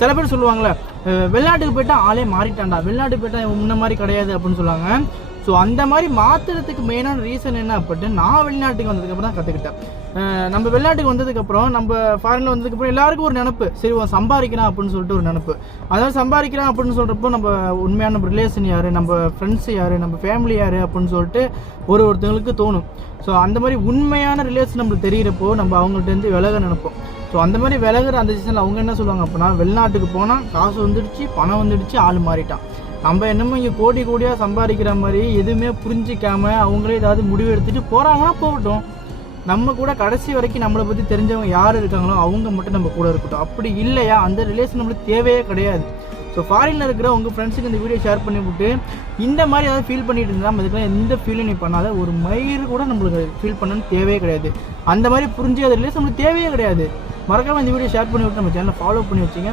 சில பேர் சொல்லுவாங்களே வெளிநாட்டுக்கு போயிட்டா ஆளே மாறிட்டான்டா, வெளிநாட்டுக்கு போயிட்டா முன்ன மாதிரி கிடையாது அப்படின்னு சொல்லுவாங்க. ஸோ அந்த மாதிரி மாற்றுறதுக்கு மெயினான ரீசன் என்ன அப்படின்ட்டு நான் வெளிநாட்டுக்கு வந்ததுக்கப்புறம் தான் கற்றுக்கிட்டேன். நம்ம வெளிநாட்டுக்கு வந்ததுக்கப்புறம், நம்ம ஃபாரினில் வந்ததுக்கப்புறம் எல்லாருக்கும் ஒரு நினப்பு, சரி சம்பாதிக்கிறான் அப்படின்னு சொல்லிட்டு ஒரு நினப்பு. அதாவது சம்பாதிக்கிறான் அப்படின்னு சொல்கிறப்போ நம்ம உண்மையான நம்ம ரிலேஷன் யார், நம்ம ஃப்ரெண்ட்ஸ் யார், நம்ம ஃபேமிலி யார் அப்படின்னு சொல்லிட்டு ஒருத்தங்களுக்கு தோணும். ஸோ அந்த மாதிரி உண்மையான ரிலேஷன் நம்மளுக்கு தெரிகிறப்போ நம்ம அவங்கள்ட்டேருந்து விலக நினைப்போம். ஸோ அந்த மாதிரி விலகுற அந்த சீசனில் அவங்க என்ன சொல்லுவாங்க அப்படின்னா, வெளிநாட்டுக்கு போனால் காசு வந்துடுச்சு, பணம் வந்துடுச்சு, ஆள் மாறிட்டான். நம்ம என்னமோ இங்கே கோடி கோடியாக சம்பாதிக்கிற மாதிரி எதுவுமே புரிஞ்சிக்காம அவங்களே ஏதாவது முடிவு எடுத்துகிட்டு போகிறாங்கன்னா போகட்டும். நம்ம கூட கடைசி வரைக்கும் நம்மளை பற்றி தெரிஞ்சவங்க யார் இருக்காங்களோ அவங்க மட்டும் நம்ம கூட இருக்கட்டும். அப்படி இல்லையா அந்த ரிலேஷன் நம்மளுக்கு தேவையே கிடையாது. ஸோ ஃபாரினில் இருக்கிற உங்கள் ஃப்ரெண்ட்ஸுக்கு இந்த வீடியோ ஷேர் பண்ணி விட்டு இந்த மாதிரி ஏதாவது ஃபீல் பண்ணிட்டு இருந்தால் நம்ம இதுக்கெல்லாம் எந்த ஃபீலும் நீ பண்ணாத, ஒரு மயிர் கூட நம்மளுக்கு ஃபீல் பண்ணணும்னு தேவையே கிடையாது. அந்த மாதிரி புரிஞ்சாத ரிலேஷன் நம்மளுக்கு தேவையே கிடையாது. மறக்காமல் இந்த வீடியோ ஷேர் பண்ணி விட்டு நம்ம சேனலை ஃபாலோ பண்ணி வச்சுங்க.